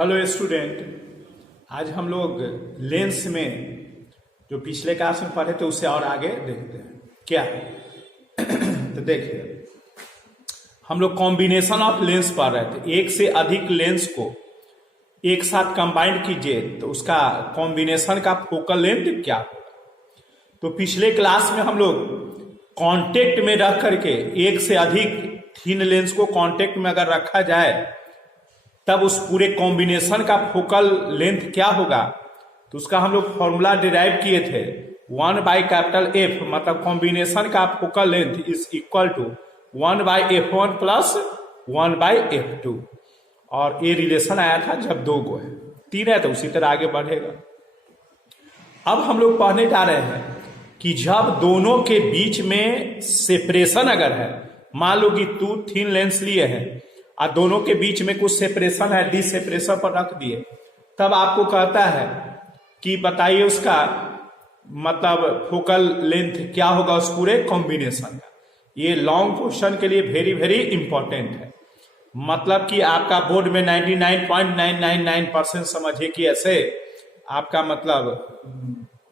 Hello student, आज हम लोग लेंस में जो पिछले क्लास में पढ़े थे उससे और आगे देखते हैं क्या। तो देखिए, हम लोग कॉम्बिनेशन ऑफ लेंस पढ़ रहे थे। एक से अधिक लेंस को एक साथ कंबाइंड कीजिए तो उसका कॉम्बिनेशन का फोकल लेंथ क्या होगा। तो पिछले क्लास में हम लोग कांटेक्ट में रख करके एक से अधिक थिन लेंस को कांटेक्ट में अगर रखा जाए तब उस पूरे कॉम्बिनेशन का फोकल लेंथ क्या होगा। तो उसका हम लोग फॉर्मूला डिराइव किए थे 1/F, मतलब कॉम्बिनेशन का focal length is equal to 1/F1 plus 1/F2। और ये रिलेशन आया था जब दो गो है, तीन है तो उसी तरह आगे बढ़ेगा। अब हम लोग पढ़ने जा रहे हैं कि जब दोनों के बीच में सेपरेशन अगर है, मान लो कि टू थिन लेंस लिए हैं और दोनों के बीच में कुछ सेपरेशन है, डी सेपरेशन पर रख दिए, तब आपको कहता है कि बताइए उसका मतलब फोकल लेंथ क्या होगा उस पूरे कॉम्बिनेशन का। ये लॉन्ग क्वेश्चन के लिए वेरी वेरी इंपॉर्टेंट है। मतलब कि आपका बोर्ड में 99.999% समझिए कि ऐसे आपका मतलब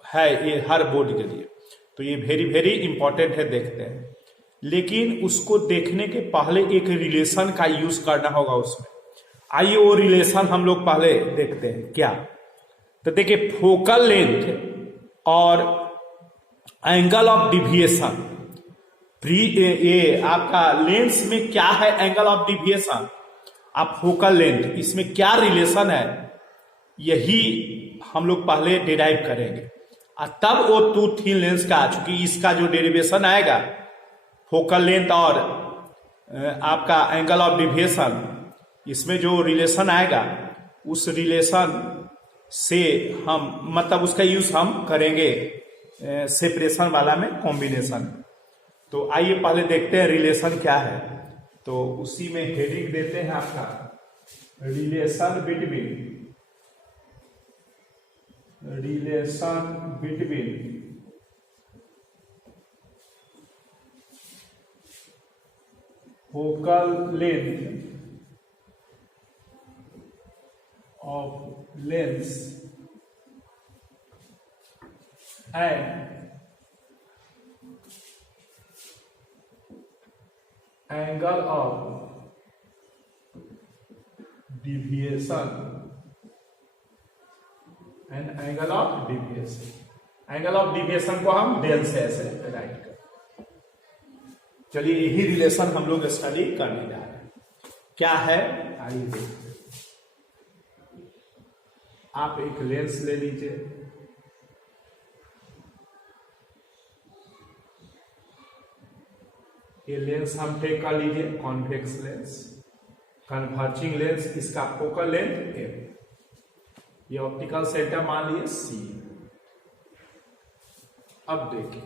है ये हर बोर्ड के लिए। तो ये वेरी वेरी इंपॉर्टेंट है, देखते हैं। लेकिन उसको देखने के पहले एक रिलेशन का यूज करना होगा उसमें। आइए वो रिलेशन हम लोग पहले देखते हैं क्या। तो देखिए, फोकल लेंथ और एंगल ऑफ डिविएशन, ये आपका लेंस में क्या है एंगल ऑफ डिविएशन, आप फोकल लेंथ, इसमें क्या रिलेशन है, यही हम लोग पहले डिराइव करेंगे। और तब वो टू थिन लेंस का, चूंकि इसका जो डेरिवेशन आएगा फोकल लेंथ और आपका एंगल ऑफ डिविएशन, इसमें जो रिलेशन आएगा उस रिलेशन से हम मतलब उसका यूज हम करेंगे सेपरेशन वाला में, कॉम्बिनेशन। तो आइए पहले देखते हैं रिलेशन क्या है। तो उसी में हेडिंग देते हैं आपका relation between focal length of lens and angle of deviation angle of deviation को हम डेल से ऐसे राइट कर। चलिए, यही रिलेशन हम लोग स्टडी करने जा रहे हैं। क्या है आइए देखते हैं। आप एक लेंस ले लीजिए, ये लेंस हम टेक कर लीजिए कॉन्वेक्स लेंस, कन्वर्जिंग लेंस, इसका फोकल लेंथ एफ, ये ऑप्टिकल सेंटर मान लीजिए सी। अब देखिए,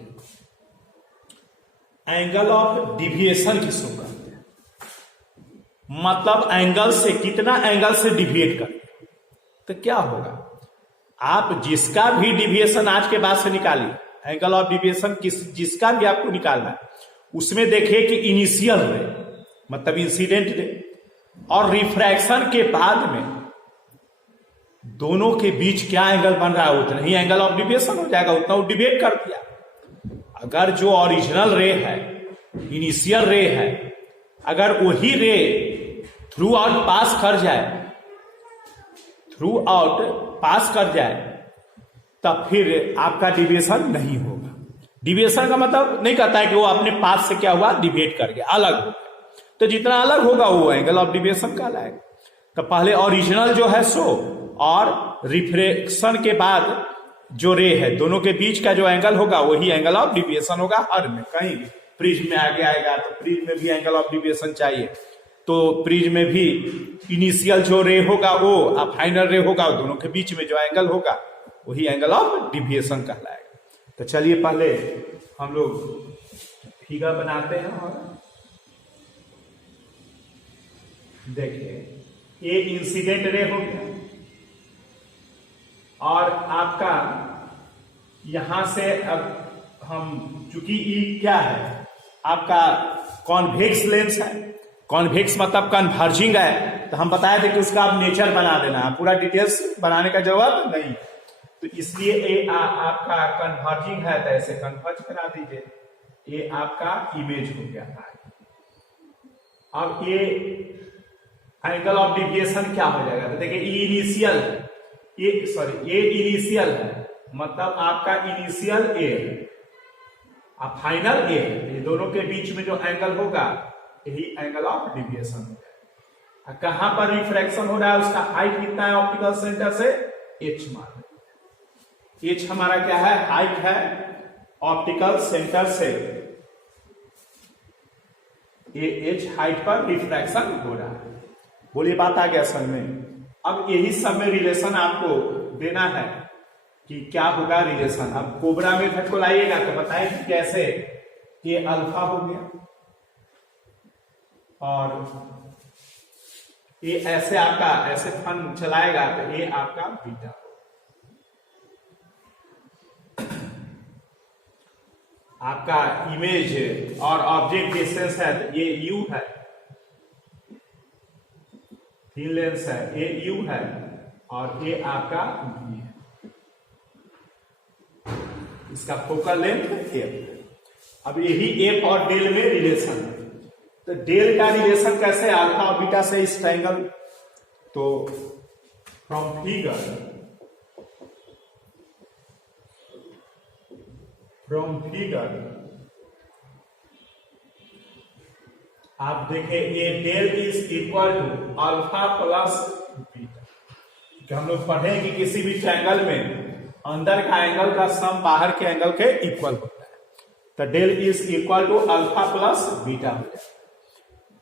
एंगल ऑफ डिविएशन किसको कहते हैं, मतलब एंगल से कितना एंगल से डिविएट करते हैं। तो क्या होगा, आप जिसका भी डिविएशन आज के बाद से निकालिए, एंगल ऑफ डिविएशन जिसका भी आपको निकालना है, उसमें देखिए कि इनिशियल रे मतलब इंसिडेंट रे और रिफ्रैक्शन के बाद में दोनों के बीच क्या एंगल बन रहा है, उतना ही एंगल ऑफ डिविएशन हो जाएगा, उतना वो डिविएट कर दिया। अगर जो ओरिजिनल रे है, इनिशियल रे है, अगर वही रे थ्रू आउट पास कर जाए तब फिर आपका डिविएशन नहीं होगा। डिविएशन का मतलब नहीं कहता है कि वो अपने पास से क्या हुआ, डिविएट कर गया, अलग हो गया। तो जितना अलग होगा वो एंगल ऑफ डिविएशन कहलाएगा। तो पहले ओरिजिनल जो है सो, और रिफ्रैक्शन के बाद जो रे है, दोनों के बीच का जो एंगल होगा वही एंगल ऑफ डिविएशन होगा हर में। कहीं भी प्रिज्म में आगे आएगा तो प्रिज्म में भी एंगल ऑफ डिविएशन चाहिए, तो प्रिज्म में भी इनिशियल जो रे होगा वो और फाइनल रे होगा, दोनों के बीच में जो एंगल होगा वही एंगल ऑफ डिविएशन कहलाएगा। तो चलिए पहले हम लोग फिगर बनाते हैं और देखिए, ये इंसिडेंट रे हो गया और आपका यहां से अब हम, चूंकि ई क्या है आपका कॉन्वेक्स लेंस है, कॉन्वेक्स मतलब कन्वर्जिंग है, तो हम बताए थे कि उसका आप नेचर बना देना, पूरा डिटेल्स बनाने का जवाब नहीं। तो इसलिए ये आपका कन्वर्जिंग है तो ऐसे कन्वर्ज करा दीजिए, ये आपका इमेज हो गया है। अब ये एंगल ऑफ डिविएशन क्या हो जाएगा, तो देखिए इनिशियल है, ये इनिशियल है, मतलब आपका इनिशियल ए और फाइनल ए, ये दोनों के बीच में जो एंगल होगा यही एंगल ऑफ डिविएशन होगा। कहां पर रिफ्रैक्शन हो रहा है, उसका हाइट कितना है ऑप्टिकल सेंटर से, एच मान, एच हमारा क्या है, हाइट है ऑप्टिकल सेंटर से, ये एच हाइट पर रिफ्रैक्शन हो रहा है। बोलिए बात आ गया समझ में। अब यही सब में रिलेशन आपको देना है कि क्या होगा रिलेशन। अब कोबरा मेथड को लाइएगा तो बताएं कि कैसे, ये अल्फा हो गया और ये ऐसे आपका ऐसे फन चलाएगा तो ये आपका बीटा, आपका इमेज और ऑब्जेक्ट डिस्टेंस है तो ये यू है, थीन लेंस है, ये यू है और ये आपका वी है, इसका फोकल लेंथ एफ। अब यही एफ और डेल में रिलेशन है, तो डेल का रिलेशन कैसे, अल्फा और बीटा से इस ट्रायंगल, तो फ्रॉम फिगर आप देखें ये del is equal to alpha plus beta. हम लोग पढ़े कि किसी भी ट्रायंगल में अंदर का एंगल का सम बाहर के एंगल के इक्वल होता है, तो del is equal to alpha plus beta होता है।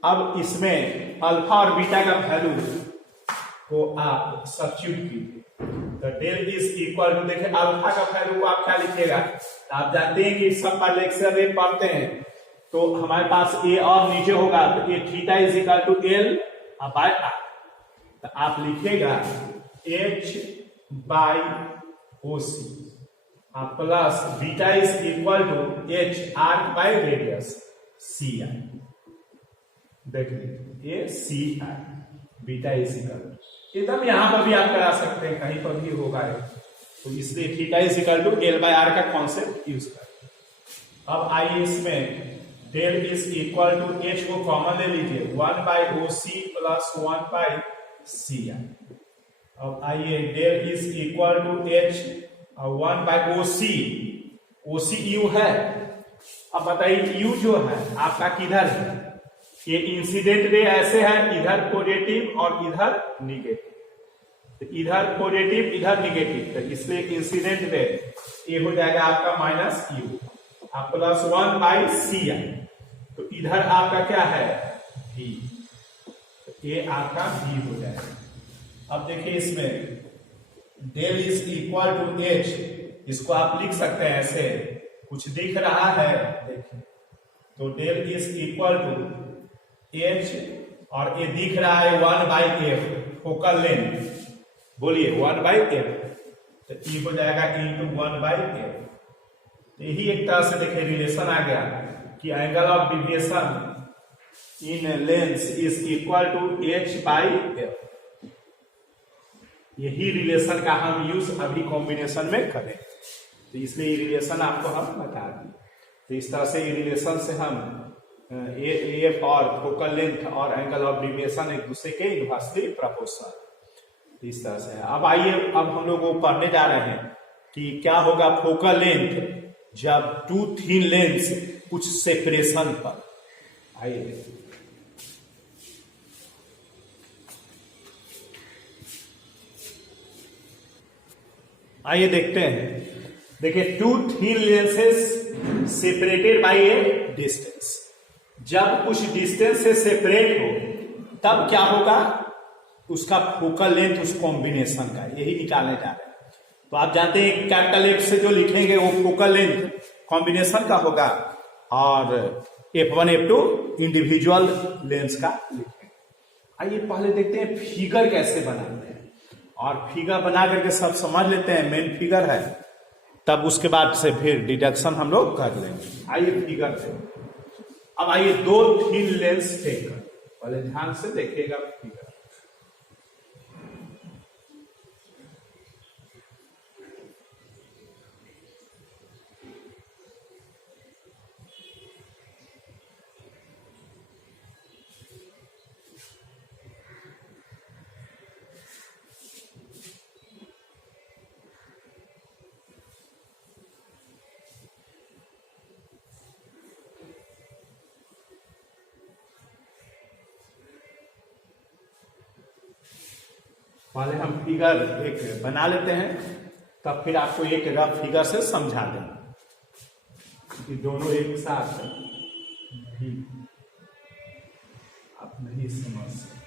अब इसमें अल्फा और बीटा का वैल्यू को आप सब्स्टिट्यूट कीजिए, तो डेल इज इक्वल टू, देखिए अल्फा का वैल्यू को आप क्या लिखिएगा, आप जानते हैं कि सब पर लेक्चर में पढ़ते हैं, तो हमारे पास ए और नीचे होगा तो ये theta is equal to L by R, तो आप लिखिएगा H by O C plus beta is equal to H arc by radius C I. देखिए ये C I beta is equal, एकदम यहां पर भी आप करा सकते हैं, कहीं पर भी होगा, तो इसलिए theta is equal to L by R का कॉन्सेप्ट यूज करें। अब आइए इसमें del is equal to H को कॉमन ले लीजिए, 1 by O C plus 1 by C I. अब आइए del is equal to H 1 by O C, O C U है। अब बताइए यू जो है आपका किधर है, ये इंसिडेंट रे ऐसे है, इधर पॉजिटिव और इधर निगेटिव, तो इधर पॉजिटिव इधर निगेटिव, तो इसलिए इंसिडेंट रे ये हो जाएगा आपका minus you plus 1 by C आई, तो इधर आपका क्या है v, तो ये आपका v हो जाएगा। अब देखिए इसमें del is equal to H, इसको आप लिख सकते हैं ऐसे, कुछ दिख रहा है देखिए, तो del is equal to H और ये दिख रहा है 1 बाय एफ फोकल लेंथ, बोलिए 1 बाय एफ, तो ये हो जाएगा इंटू 1 बाय एफ। यही एक तरह से देखिए रिलेशन आ गया कि angle of deviation in lens is equal to H by F. यही रिलेशन का हम यूज अभी कॉम्बिनेशन में करें, तो इसलिए ये रिलेशन आपको हम बता दें। तो इस तरह से ये रिलेशन से हम एफ और फोकल लेंथ और एंगल ऑफ डिविएशन एक दूसरे के इनवर्सली प्रोपोर्शनल, इस तरह से है। अब आइए, अब हम लोग वो पढ़ने जा रहे हैं कि क्या होगा फोकल लेंथ जब टू थिन लेंस कुछ सेपरेशन पर। आइए आइए देखते हैं, देखिए two thin lenses separated by a distance, जब कुछ डिस्टेंस से सेपरेट हो तब क्या होगा, उसका फोकल लेंथ उस कॉम्बिनेशन का यही निकालने जा रहे हैं। तो आप जानते हैं कैपिटल एफ से जो लिखेंगे वो फोकल लेंथ कॉम्बिनेशन का होगा और F1 F2 इंडिविजुअल लेंस का लिखेंगे। आइए पहले देखते हैं फिगर कैसे बनाते हैं, और फिगर बना करके सब समझ लेते हैं, मेन फिगर है, तब उसके बाद से फिर डिडक्शन हम लोग कर लेंगे। आइए फिगर से, अब आइए दो थिन लेंस टेक, पहले ध्यान से देखिएगा फिगर। पहले हम फिगर एक बना लेते हैं, तब फिर आपको एक रफ फिगर से समझा दें कि दोनों एक साथ नहीं, आप नहीं समझ सकते।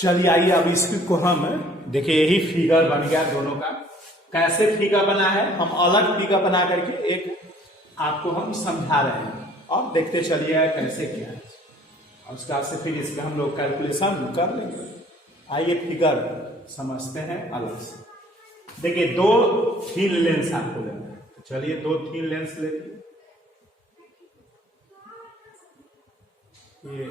चलिए आइए अब इसको हम देखिए, यही फिगर बन गया दोनों का। कैसे फिगर बना है, हम अलग फिगर बना करके एक आपको हम समझा रहे हैं और देखते चलिए कैसे क्या है। और उसके बाद से फिर इसका हम लोग कैलकुलेशन कर लेंगे। आइए फिगर समझते हैं अलग से। देखिए दो थीन लेंस आपको लेना है, तो चलिए दो थीन लेंस ले लीजिए। ये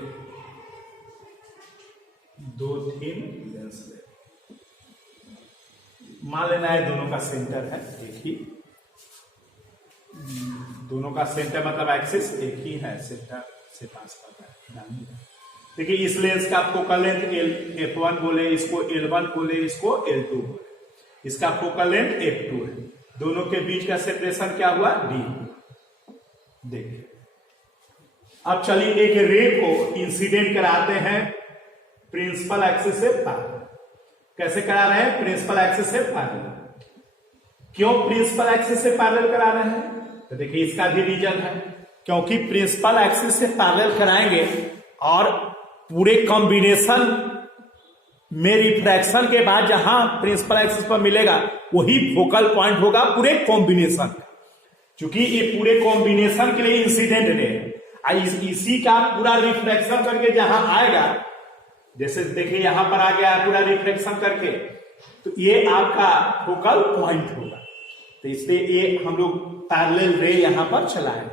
दो थीन लेंस ले, मान लेना है दोनों का सेंटर है एक ही, दोनों का सेंटर मतलब एक्सिस एक ही है, सेंटर से पास करता है। देखिए इस लेंस का फोकल लेंथ f1 बोले, इसको L1 बोले, इसको L2 बोले, इसका फोकल लेंथ f2 है। दोनों के बीच का सेपरेशन क्या हुआ, d। देखिए अब चलिए एक रे को इंसिडेंट कराते हैं प्रिंसिपल एक्सिस से पैरेलल। कैसे करा रहे हैं, प्रिंसिपल एक्सिस से पैरेलल। क्यों प्रिंसिपल एक्सिस से पैरेलल करा रहे हैं, तो देखिए इसका भी रीजन है, क्योंकि प्रिंसिपल एक्सिस से पैरेलल कराएंगे और पूरे कॉम्बिनेशन में रिफ्रैक्शन के बाद जहां प्रिंसिपल एक्सिस पर मिलेगा वही फोकल पॉइंट होगा पूरे कॉम्बिनेशन का। क्योंकि ये पूरे कॉम्बिनेशन के लिए इंसिडेंट रे है, इसी का पूरा रिफ्लेक्शन करके जहां आएगा, जैसे देखिए यहां पर आ गया पूरा रिफ्लेक्शन करके, तो ये आपका फोकल पॉइंट होगा। तो इसलिए ये हम लोग पैरेलल रे यहां पर चलाएं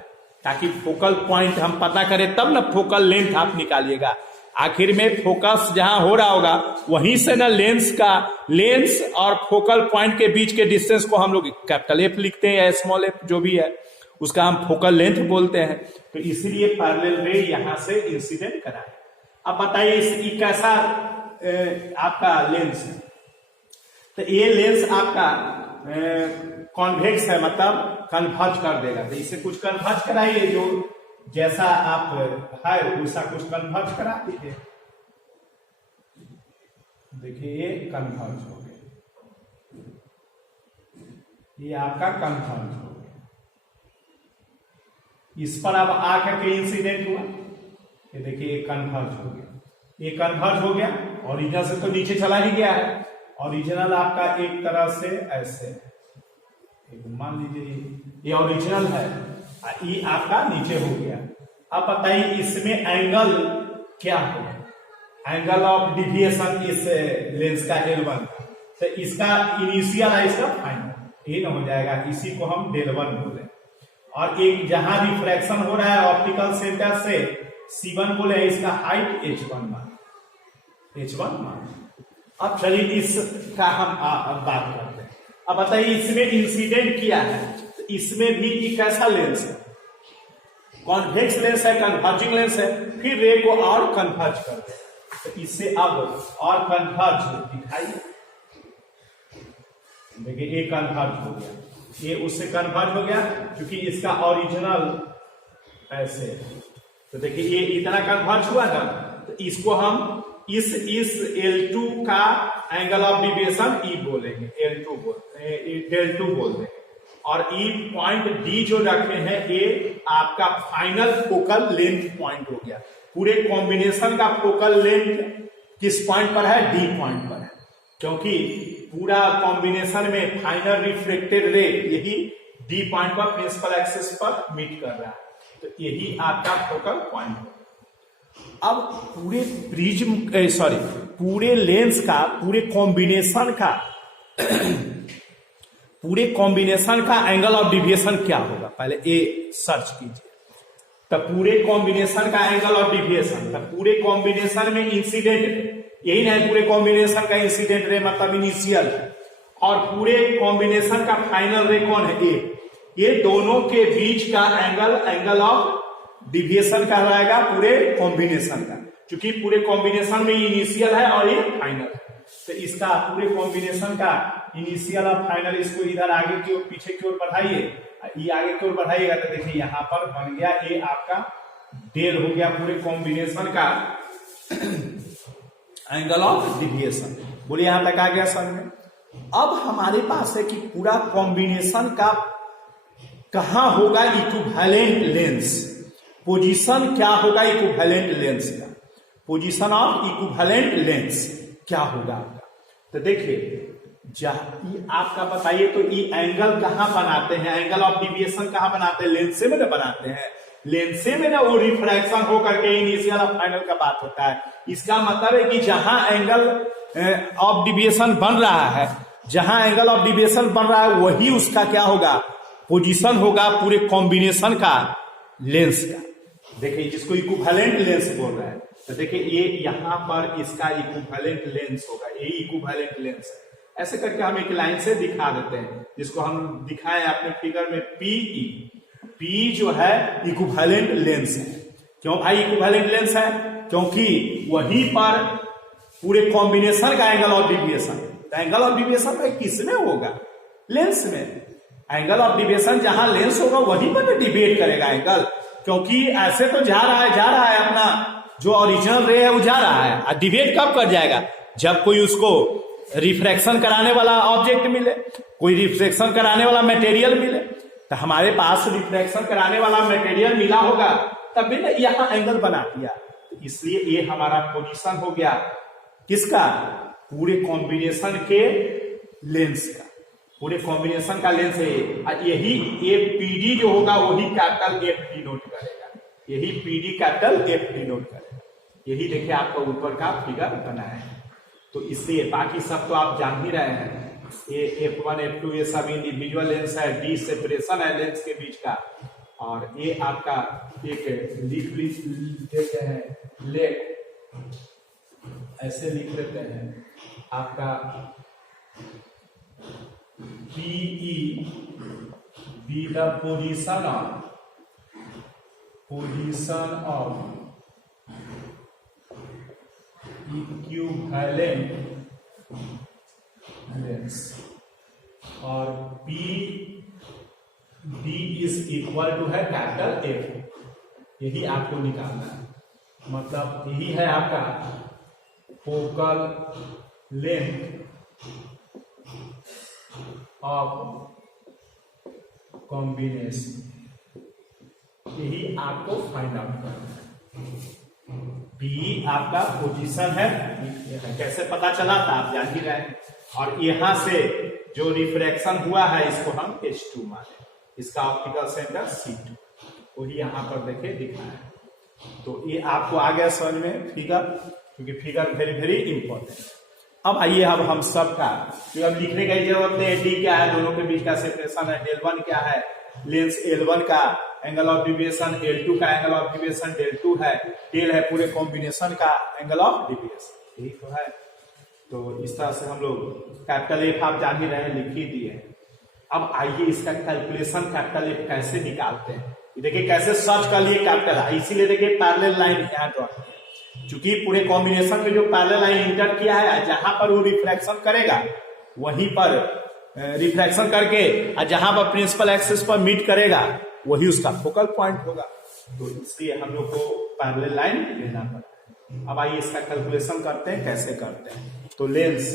ताकि फोकल पॉइंट हम पता करें, तब ना फोकल लेंथ आप निकालिएगा। आखिर में फोकस जहां हो रहा होगा वहीं से ना लेंस और फोकल पॉइंट के बीच के डिस्टेंस को हम लोग कैपिटल एफ लिखते हैं या स्मॉल एफ जो भी है, उसका हम फोकल लेंथ बोलते हैं। तो इसलिए पैरेलल रे यहां से इंसिडेंट कराए। अब बताइए इस कैसा आपका लेंस है, तो ये लेंस आपका कॉन्वेक्स है, मतलब कन्वर्ज कर देगा। तो इसे कुछ कन्वर्ज कराइए, जो जैसा आप है वैसा कुछ कन्वर्ज करा दीजिए। देखिए ये कन्वर्ज हो गया, ये आपका कन्वर्ज हो गया। इस पर अब आकर के इंसिडेंट हुआ, ये देखिए ये कन्वर्ज हो गया, ये कन्वर्ज हो गया। ओरिजिनल से तो नीचे चला ही गया है, ओरिजिनल आपका एक तरह से ऐसे, मान लीजिए ये ओरिजिनल है, ये आपका नीचे हो गया। अब बताइए इसमें एंगल क्या होगा, एंगल ऑफ डिविएशन इस लेंस का L1, तो इसका इनिशियल है, इसका फाइनल, ये ना हो जाएगा, इसी को हम Δ1 बोले। और एक जहां रिफ्रैक्शन हो रहा है ऑप्टिकल सेंटर से C1 बोले, इसका हाइट H1 मान। अब चलिए इसका हम बात करते हैं। अब बताइए इसमें इंसिडेंट किया है, तो इसमें भी कैसा लेंस है, कॉन्वेक्स लेंस है, कन्वर्जिंग लेंस है। फिर रे को और कन्वर्ज कर दे, तो इससे अब और कन्वर्ज दिखाइए। देखिए ये कन्वर्ज हो गया, ये उससे कन्वर्ज हो गया, क्योंकि इसका ओरिजिनल ऐसे। तो देखिए ये इतना कन्वर्ज हुआ था, तो इसको हम इस L2 का एंगल ऑफ डिविएशन E बोलेंगे, L2 Δ2 बोल देंगे। और E पॉइंट D जो रखे हैं, ये आपका फाइनल फोकल लेंथ पॉइंट हो गया। पूरे कॉम्बिनेशन का फोकल लेंथ किस पॉइंट पर है, D पॉइंट पर है, क्योंकि पूरा कॉम्बिनेशन में फाइनल रिफ्लेक्टेड रे यही D पॉइंट पर प्रिंसिपल एक्सिस पर मीट कर रहा है, तो यही आपका फोकल पॉइंट है। अब पूरे पूरे लेंस का पूरे कॉम्बिनेशन का एंगल ऑफ डिविएशन क्या होगा, पहले ए सर्च कीजिए। तो पूरे कॉम्बिनेशन का एंगल ऑफ डिविएशन, तो पूरे कॉम्बिनेशन में इंसिडेंट, यही ना है, पूरे कॉम्बिनेशन का इंसिडेंट रे मतलब इनिशियल है, और पूरे कॉम्बिनेशन का फाइनल रे कौन है, ए। ये दोनों के बीच का एंगल ऑफ डिविएशन कहलाएगा पूरे कॉम्बिनेशन का, क्योंकि पूरे कॉम्बिनेशन में इनिशियल है और ये फाइनल है। तो इसका पूरे कॉम्बिनेशन का इनिशियल और फाइनल, इसको इधर आगे की ओर पीछे की ओर बढ़ाइए, ये आगे की ओर बढ़ाइएगा, तो देखिए यहां पर बन गया, ये आपका डेल हो गया पूरे कॉम्बिनेशन का एंगल ऑफ डिविएशन। बोलिए यहां तक आ गया समझ में। अब हमारे पास है कि पूरा कॉम्बिनेशन का कहां होगा इक्विवेलेंट लेंस, पोजीशन क्या होगा इक्विवेलेंट लेंस का, पोजीशन ऑफ इक्विवेलेंट लेंस। क्या होगा आपका। तो देखिए आपका बताइए तो ये एंगल कहाँ बनाते हैं, एंगल ऑफ डिविएशन कहाँ बनाते हैं, लेंसे में ना बनाते हैं, लेंसे में ना वो रिफ्रैक्शन होकर के इनिशियल और फाइनल का बात होता है। इसका मतलब है कि जहां एंगल ऑफ डिविएशन बन रहा है, जहां एंगल ऑफ डिविएशन बन रहा है वही उसका क्या होगा, पोजीशन होगा पूरे कॉम्बिनेशन का लेंस का। देखिए जिसको इक्विवेलेंट लेंस बोल रहा है, तो देखिए ये यहां पर इसका इक्विवेलेंट लेंस होगा, ये इक्विवेलेंट लेंस है। ऐसे करके हम एक लाइन से दिखा देते हैं, जिसको हम दिखाएं अपने फिगर में पी जो है इक्विवेलेंट लेंस है। क्यों भाई इक्विवेलेंट लेंस है, क्योंकि वहीं पर पूरे कॉम्बिनेशन का एंगल ऑफ डिविएशन, तो एंगल ऑफ डिविएशन भाई किसमें होगा, लेंस में। एंगल ऑफ डिविएशन जहां लेंस होगा वहीं पर डिविएट करेगा एंगल, क्योंकि ऐसे तो जा रहा है अपना जो ओरिजिनल रे है वो जा रहा है, और डिविएट कब कर जाएगा, जब कोई उसको रिफ्रैक्शन कराने वाला ऑब्जेक्ट मिले, कोई रिफ्रैक्शन कराने वाला मटेरियल मिले। तो हमारे पास रिफ्रैक्शन कराने वाला मटेरियल मिला होगा तब भी यहाँ एंगल बना दिया, तो इसलिए ये हमारा पोजीशन हो गया किसका, पूरे कॉम्बिनेशन के लेंस का, पूरे कॉम्बिनेशन का लेंस है। यही ये पीडी जो होगा वही कैपिटल एफ डिनोट करेगा, यही पीडी कैपिटल एफ डिनोट करेगा। यही देखिए आपका ऊपर का फिगर बना है। तो इसलिए बाकी सब तो आप जान ही रहे हैं, ये F1 F2 ये सब इंडिविजुअल लेंस है, डी सेपरेशन है लेंस के बीच का, और ये आपका एक लिख देते हैं लेट, ऐसे लिख लेते हैं आपका PE be the position of equivalent lens, और P D is equal to है कैपिटल F, यही आपको निकालना है। मतलब यही है आपका फोकल लेंथ ऑफ कॉम्बिनेशन, यही आपको फाइंड आउट करना है। बी आपका पोजीशन है, कैसे पता चला था आप जान ही रहे हैं। और यहां से जो रिफ्रैक्शन हुआ है इसको हम H2 माने, इसका ऑप्टिकल सेंटर C2, वही यहां पर देखे दिखा है। तो ये आपको आ गया समझ में फिगर, क्योंकि फिगर वेरी इंपॉर्टेंट। अब आइए अब हम सब का अब लिखने की जरूरत नहीं है, डी क्या है, दोनों के बीच का सेपरेशन है, L1 क्या है, लेंस L1 का एंगल ऑफ डिविएशन, L2 का एंगल ऑफ डिविएशन L2 है, टेल है पूरे कॉम्बिनेशन का एंगल ऑफ डिविएशन, यही तो है। तो इस तरह से हम लोग कैपिटल F आप जान ही रहे हैं, लिख ही दिए। अब आइए इसका कैलकुलेशन कैपिटल F कैसे निकालते हैं, देखिए कैसे सर्च कर लिए कैपिटल I, इसीलिए देखिए पैरेलल लाइन यहाँ ड्रॉ किया, चूंकि पूरे कॉम्बिनेशन में जो पैरेलल लाइन इंटर किया है, जहां पर वो रिफ्रैक्शन करेगा वहीं पर रिफ्रैक्शन करके, और जहां पर प्रिंसिपल एक्सिस पर मीट करेगा वही उसका फोकल पॉइंट होगा। तो इसलिए हम लोग को पैरेलल लाइन लेना पड़ा। अब आइए इसका कैलकुलेशन करते हैं, कैसे करते हैं। तो लेंस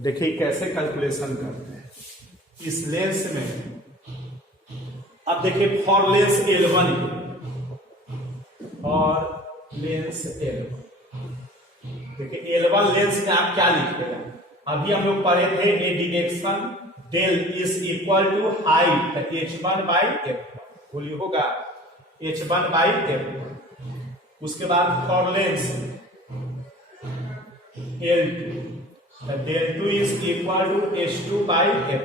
देखिए कैसे कैलकुलेशन करते हैं इस लेंस में। अब देखिए फॉर लेंस L1 और लेंस L1, देखिए L1 लेंस में आप क्या लिखिएगा, अभी हम लोग पढ़े थे a direction del is equal to height h1 by f1, बोलिए होगा h1 बाई f1। उसके बाद for lens L2 del 2 is equal to h2 by f,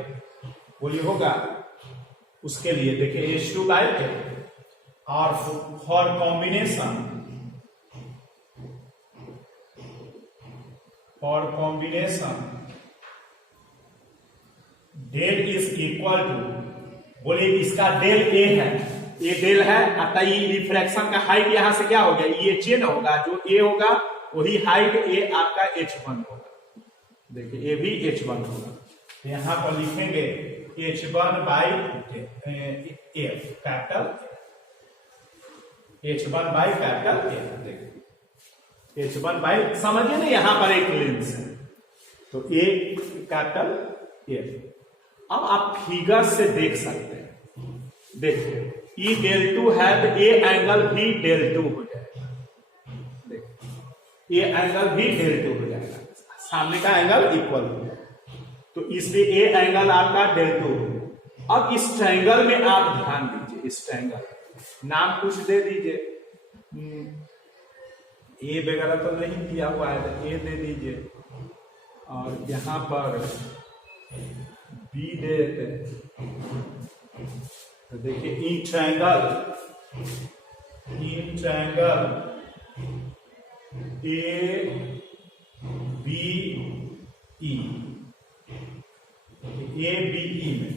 बोलिए होगा उसके लिए देखिए h2 बाई f। और for combination del is equal to, बोलिए इसका डेल ए है, ये डेल है, अतः ये रिफ्रैक्शन का हाइट यहां से क्या हो गया, ये चेन होगा, जो ए होगा वही हाइट ए आपका h1 होगा, देखिए ए भी h1 होगा। यहां पर लिखेंगे h1 by F capital, h1 by capital F, देखिए h1 बाई, समझिए ना यहां पर एक लेंस है तो ए कैपिटल एफ। अब आप फिगर से देख सकते हैं, देखिए ई del 2 है तो ए एंगल भी del 2 हो जाएगा, देखिए ए एंगल भी del 2 हो जाएगा, सामने का एंगल इक्वल हो जाएगा, तो इसलिए ए एंगल आपका del 2 हो गया। अब इस ट्रायंगल में आप ध्यान दीजिए, इस ट्रायंगल नाम कुछ दे दीजिए, ए वगैरह तो नहीं दिया हुआ है तो ए दे दीजिए, और यहां पर बी दे देते हैं। तो देखिए in triangle A B E, A B E में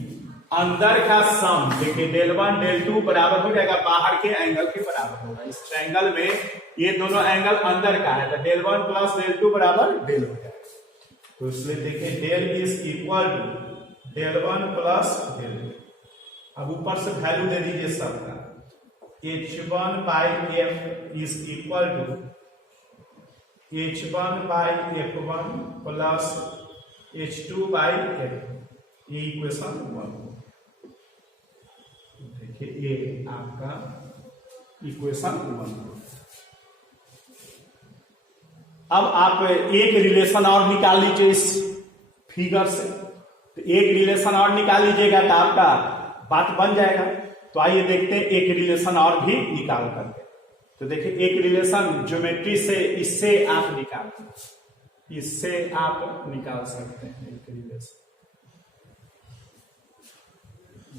अंदर का सम देखिए del 1 del 2 बराबर हो जाएगा बाहर के एंगल के बराबर होगा। इस ट्रायंगल में ये दोनों एंगल अंदर का है तो del 1 प्लस del 2 बराबर del हो जाएगा। तो इसलिए देखिए del is equal to del 1 प्लस del 2। अब ऊपर से वैल्यू दे दीजिए सबका, h1 by f is equal to h1 by f1 plus h2 by f, ये इक्वेशन 1। देखिए ये आपका इक्वेशन 1। अब आप एक रिलेशन और निकाल लीजिए इस फिगर से, तो एक रिलेशन और निकाल लीजिएगा तो आपका बात बन जाएगा। तो आइए देखते हैं एक रिलेशन और भी निकाल करके। तो देखिए एक रिलेशन ज्योमेट्री से इससे आप निकाल सकते हैं एक रिलेशन।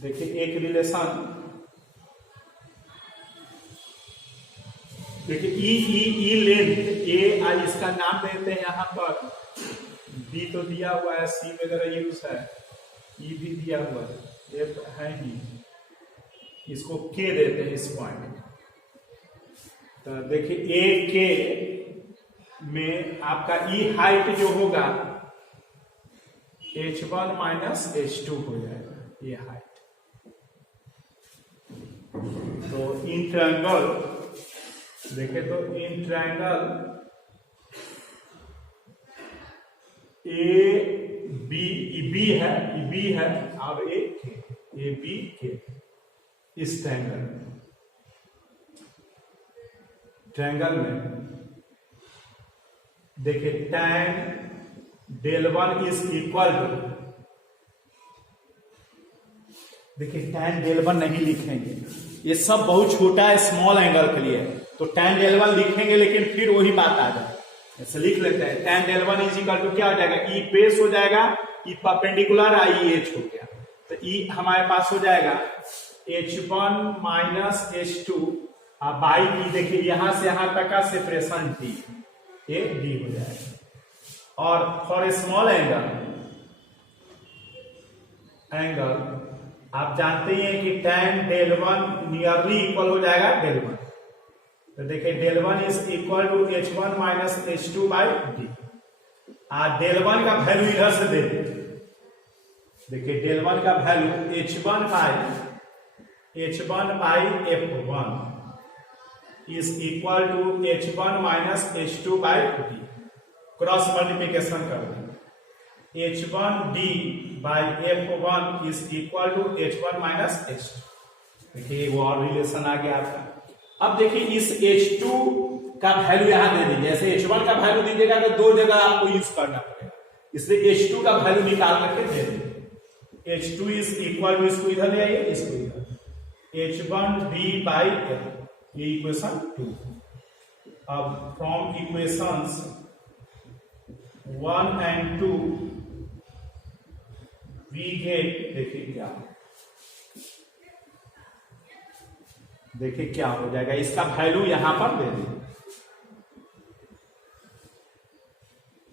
देखिए एक रिलेशन, देखिए ई लेंथ ए आई इसका नाम देते हैं यहाँ पर, बी तो दिया हुआ है, सी वगैरह यूज है, ई भी दिया हुआ है, एफ है ही, इसको के देते हैं इस पॉइंट। तो देखिए ए के में आपका ई हाइट जो होगा h1 माइनस h2 हो जाएगा, ये हाइट। तो इन ट्रायंगल देखे तो इन ट्रायंगल ए बी है अब ए बी के, इस ट्रायंगल में देखिए tan del 1 is equal to, देखिए tan del 1 नहीं लिखेंगे, ये सब बहुत छोटा है स्मॉल एंगल के लिए, तो tan del 1 लिखेंगे लेकिन फिर वही बात आ जाएगा। ऐसे लिख लेते हैं tan del 1 is equal to क्या हो जाएगा, ई बेस हो जाएगा, ई परपेंडिकुलर आई एच हो गया, तो ई हमारे पास हो जाएगा h1 minus h2 by E, देखिए यहां से यहां तक का सेपरेशन डी, ये डी हो जाएगा। और फॉर ए स्मॉल एंगल आप जानते हैं कि tan del 1 नियरली इक्वल हो जाएगा del 1, तो देखिए del 1 is equal to h1 minus h2 by D. del 1 का वैल्यू इधर से दे दीजिए, देखिए del 1 का value h1 by f1 is equal to h1 minus h2 by D. Cross multiplication कर देंगे, h1 d by f1 is equal to h1 minus h2। देखिए वो और रिलेशन आ गया आपका। अब देखिए इस h2 का वैल्यू यहां दे दीजिए, जैसे h1 का वैल्यू दीजिएगा तो दो जगह आपको यूज करना पड़ेगा, इसलिए h2 का वैल्यू निकाल करके दे दीजिए। h2 इज इक्वल टू, इसको इधर ले आइए, इसको इधर, h1 d बाई f, ये इक्वेशन 2। अब from equations 1 and 2 we get, देखिए क्या हो जाएगा, इसका वैल्यू यहां पर दे दीजिए।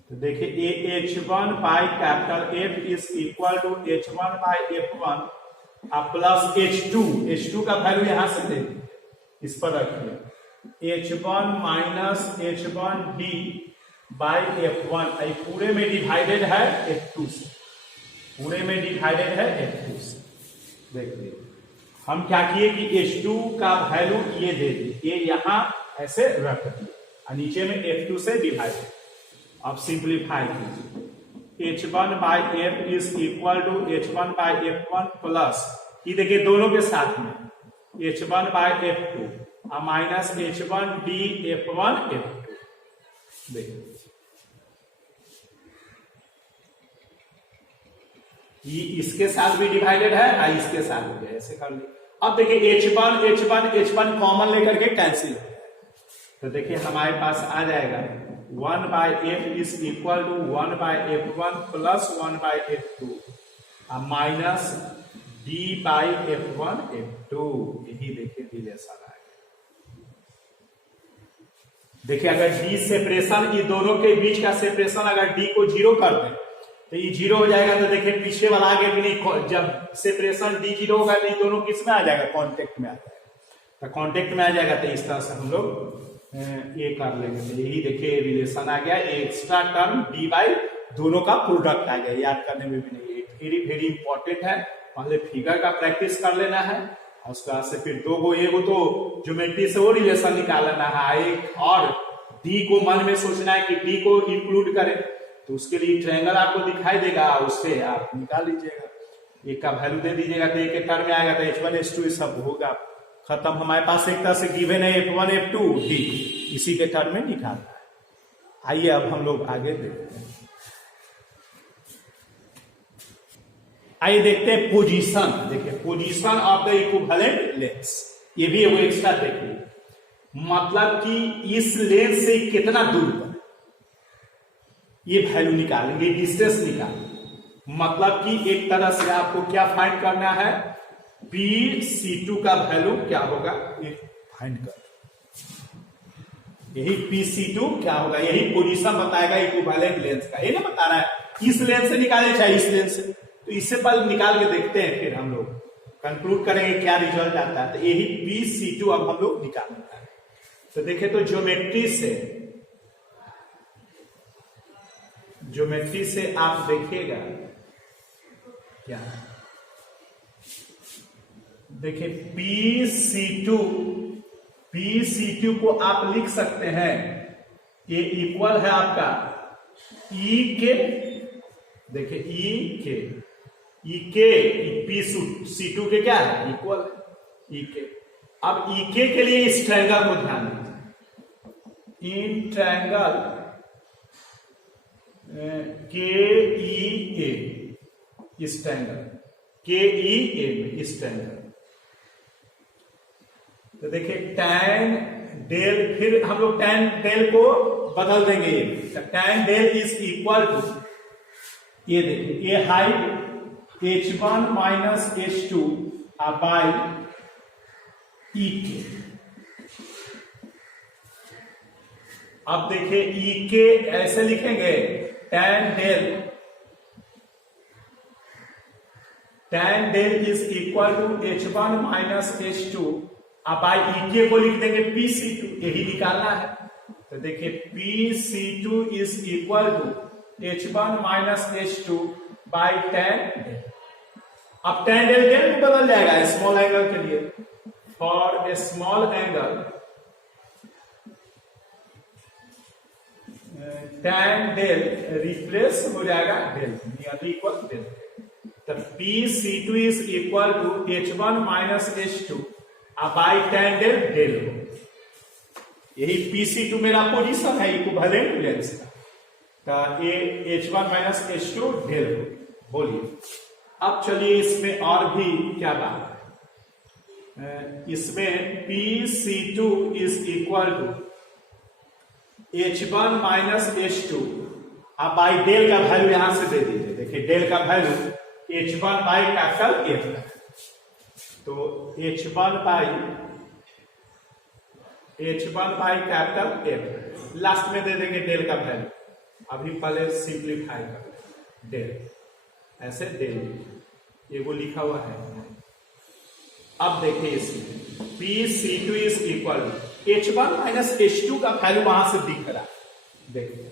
तो देखिए h1 by capital F is equal to h1 by f1 plus h2 का वैल्यू यहां से दे दीजिए, इस पर रखिए h1 minus h1 d by f1, पूरे में डिवाइडेड है f2 से, पूरे में डिवाइडेड है f2 से। देखिए हम क्या किए कि h2 का वैल्यू ये दे दिए, ये यहां ऐसे रख दिए और नीचे में f2 से डिवाइडेड। अब सिंप्लीफाई कीजिए, h1 by f is equal to h1 by f1 plus ये देखिए दोनों के साथ में H1/F2 माइनस H1D/F1F2 देखिए ये इसके साथ भी डिवाइडेड है और इसके साथ भी ऐसे कर ली। अब देखिए H1 कॉमन लेकर के कैंसिल हो जाएगा, तो देखिए हमारे पास आ जाएगा 1/F is equal to 1/F1 plus 1/F2 minus D/F1F2। यही देखिए रिलेशन आएगा। देखिए अगर D सेपरेशन, ये दोनों के बीच का सेपरेशन अगर D को 0 कर दें तो ये 0 हो जाएगा, तो देखिए पीछे वाला आगे भी नहीं, जब सेपरेशन D 0 होगा तो ये दोनों किस में आ जाएगा, कांटेक्ट में आ जाएगा। तो कांटेक्ट में आ जाएगा तो इस तरह से हम लोग ये कर लेंगे। तो यही देखिए रिलेशन आ गया, एक्स्ट्रा टर्म D बाई दोनों का प्रोडक्ट आ गया। याद करने में भी नहीं, वेरी वेरी इंपॉर्टेंट है। पहले फिगर का प्रैक्टिस कर लेना है और उसके बाद से फिर एगो तो ज्योमेट्री से वो रिलेशन निकाल लेना है, एक और D को मन में सोचना है कि D को इंक्लूड करें, तो उसके लिए ट्रायंगल आपको दिखाई देगा, उससे आप निकाल लीजिएगा, एक का वैल्यू दे दीजिएगा तो एक टर्म में आएगा, तो H1 H2 सब होगा खत्म। हमारे पास एक तरह से गिवन है F1 F2 D, इसी के टर्म में निकालना है। आइए अब हम लोग आगे देखते हैं। आइए देखते हैं पोजीशन। देखिए position of the equivalent lens, ये भी वो एक्स्ट्रा देखिए, मतलब कि इस लेंस से कितना दूर पर ये वैल्यू निकालेंगे, डिस्टेंस निकालेंगे। मतलब कि एक तरह से आपको क्या फाइंड करना है, PC2 का वैल्यू क्या होगा ये फाइंड कर, यही PC2 क्या होगा, यही पोजीशन बताएगा इक्विवेलेंट लेंस का। ये ना बताना है इस लेंस से निकाले चाहे इस लेंस से, तो इससे पहले निकाल के देखते हैं, फिर हम लोग कंक्लूड करेंगे क्या रिजल्ट आता है। तो यही PC2 अब हम लोग निकालना है। तो देखिए तो ज्योमेट्री से आप देखिएगा क्या, देखिए PC2 को आप लिख सकते हैं, ये इक्वल है आपका E के, देखिए E के PC2 के क्या है, इक्वल है E के। अब E के लिए इस ट्रायंगल को ध्यान दीजिए, इन ट्रायंगल KEA, इस ट्रायंगल KEA में इस ट्रायंगल, तो देखिए tan डेल, फिर हम लोग tan डेल को बदल देंगे, tan del is equal to, ये देखिए ये height H1 minus H2 by E के। अब देखिए E के ऐसे लिखेंगे, tan del is equal to H1 minus H2 by E के को लिख देंगे PC2, यही निकालना है। तो देखिए PC2 is equal to H1 minus H2 by tan del. अब tan डेल में बदल जाएगा स्मॉल एंगल के लिए, for a small angle tan del replace हो जाएगा डेल, नियरली इक्वल डेल। तो PC2 is equal to H1 minus H2 by tan del हो, यही PC2 मेरा पोजीशन है इक्विवेलेंट लेंस का। तो ये H1 माइनस H2 डेल हो। बोलिए अब चलिए इसमें और भी क्या बात है, इसमें PC2 is equal to H1 minus H2 आप बाई डेल का वैल्यू यहां से दे दीजिए। देखिए डेल का value H1 by capital F है, तो H1 by capital F, last में दे देंगे डेल का वैल्यू। अभी पहले सिंप्लीफाई कर डेल, ऐसे डेल ये वो लिखा हुआ है। अब देखिए इसमें PC2 is equal H1 minus H2 का वैल्यू वहां से दिख रहा है, देखिए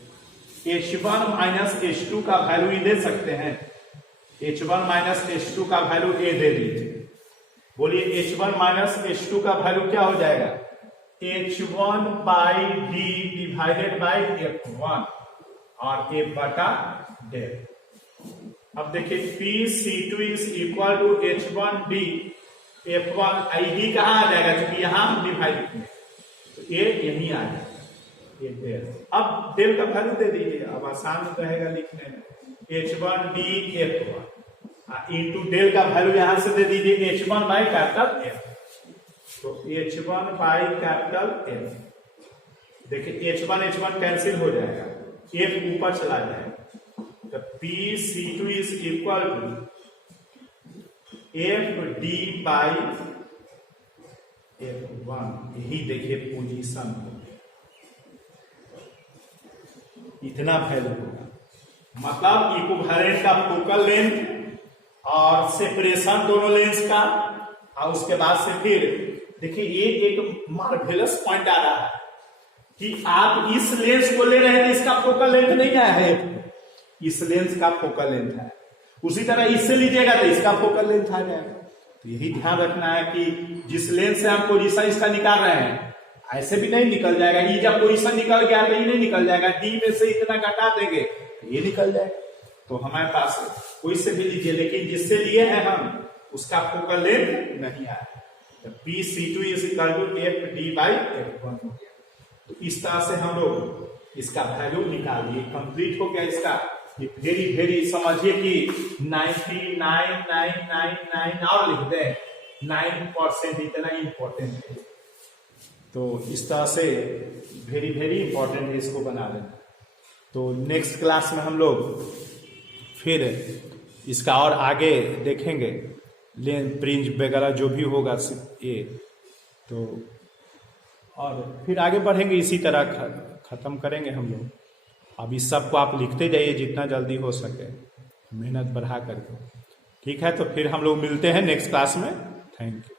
H1 माइनस H2 का वैल्यू ये दे सकते हैं, H1 माइनस H2 का वैल्यू ए दे दीजिए। बोलिए H1 माइनस H2 का वैल्यू क्या हो जाएगा, H1 by D divided by F1 और F बटा डेल। अब देखिए P(C2) is equal to H1D F1 D कहाँ आ जाएगा, क्योंकि यहाँ हम डिवाइड किए तो ये यहीं आ जाएगा ये डेल। अब डेल का वैल्यू दे दीजिए, अब आसान रहेगा लिखने में, H1D F1 इंटू डेल का वैल्यू यहां से दे दीजिए H1 बाई कैपिटल F, तो H1 बाई कैपिटल F। देखिए H1 कैंसिल हो जाएगा, F ऊपर चला जाएगा, तो P(C2) is equal to FD by F1। यही देखिए पोजीशन हो, इतना वैल्यू होगा, मतलब इक्विवेलेंट का फोकल लेंथ और सेपरेशन दोनों लेंस का, और उसके बाद से फिर देखिए ये एक मार्वेलस पॉइंट आ रहा है कि आप इस लेंस को ले रहे हैं तो इसका फोकल लेंथ नहीं है, इस लेंस का फोकल लेंथ है, उसी तरह इससे लीजिएगा तो इसका फोकल लेंथ आ जाएगा। तो यही ध्यान रखना है कि जिस लेंस से हम पोजीशन इसका निकाल रहे हैं ऐसे भी नहीं निकल जाएगा, ये जब पोजीशन निकल गया तो ये नहीं निकल जाएगा, डी में से इतना घटा देंगे ये निकल जाएगा। तो हमारे पास कोई से भी लीजिए, लेकिन जिससे लिए हैं हम उसका फोकल लेंथ नहीं आया, तो P(C2) is equal to FD by F1 हो गया। तो इस तरह से हम लोग इसका वैल्यू निकाल दिए, कंप्लीट हो गया इसका। ये वेरी वेरी समझिए कि 99,999 और लिख दे, 9% इतना इंपॉर्टेंट है। तो इस तरह से वेरी वेरी इंपॉर्टेंट है, इसको बना लेना। तो नेक्स्ट क्लास में हम लोग फिर इसका और आगे देखेंगे, लेंस प्रिंज वगैरह जो भी होगा ये, तो और फिर आगे बढ़ेंगे, इसी तरह खत्म करेंगे हम लोग। अब इस सब को आप लिखते जाइए जितना जल्दी हो सके, मेहनत बढ़ा करके। ठीक है, तो फिर हम लोग मिलते हैं नेक्स्ट क्लास में। Thank you.